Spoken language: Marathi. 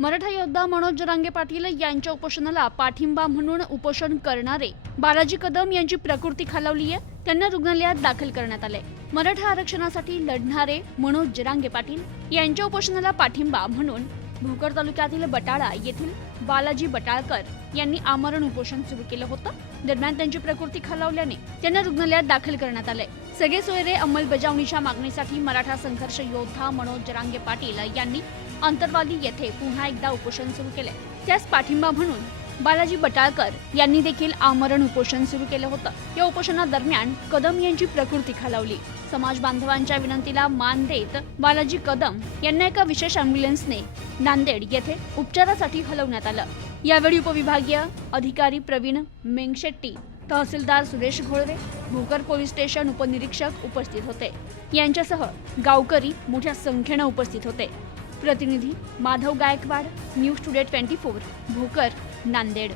मराठा योद्धा मनोज जरांगे पाटील यांच्या उपोषणाला पाठिंबा म्हणून उपोषण करणारे बालाजी कदम यांची प्रकृती खालावली आहे. त्यांना रुग्णालयात दाखल करण्यात आले मराठा आरक्षणासाठी लढणारे मनोज जरांगे पाटील यांच्या उपोषणाला पाठिंबा म्हणून भोकर तालुक्यातील बटाळा येथील बालाजी बटाळकर यांनी आमरण उपोषण सुरू केलं होतं. दरम्यान त्यांची प्रकृती खालावल्याने त्यांना रुग्णालयात दाखल करण्यात आले सगळे सोयरे अंमलबजावणीच्या मागणीसाठी मराठा संघर्ष योद्धा मनोज जरांगे पाटील यांनी अंतरवादी येथे पुन्हा एकदा उपोषण सुरू केले. त्यास पाठिंबा म्हणून बालाजी बटाळकर यांनी देखील आमरण उपोषण सुरू केलं होतं. या उपोषणादरम्यान कदम यांची प्रकृती खालावली. समाज बांधवांच्या विनंतीला मान देत बालाजी कदम यांना एका विशेष अँब्युलन्सने नांदेड येथे उपचारासाठी हलवण्यात आलं. यावेळी उपविभागीय अधिकारी प्रवीण मेंगशेट्टी तहसीलदार सुरेश घोळवे भोकर पोलीस स्टेशन उपनिरीक्षक उपस्थित होते. यांच्यासह गावकरी मोठ्या संख्येनं उपस्थित होते. प्रतिनिधी Madhav Gaikwad news today twenty four Bhokar Nanded.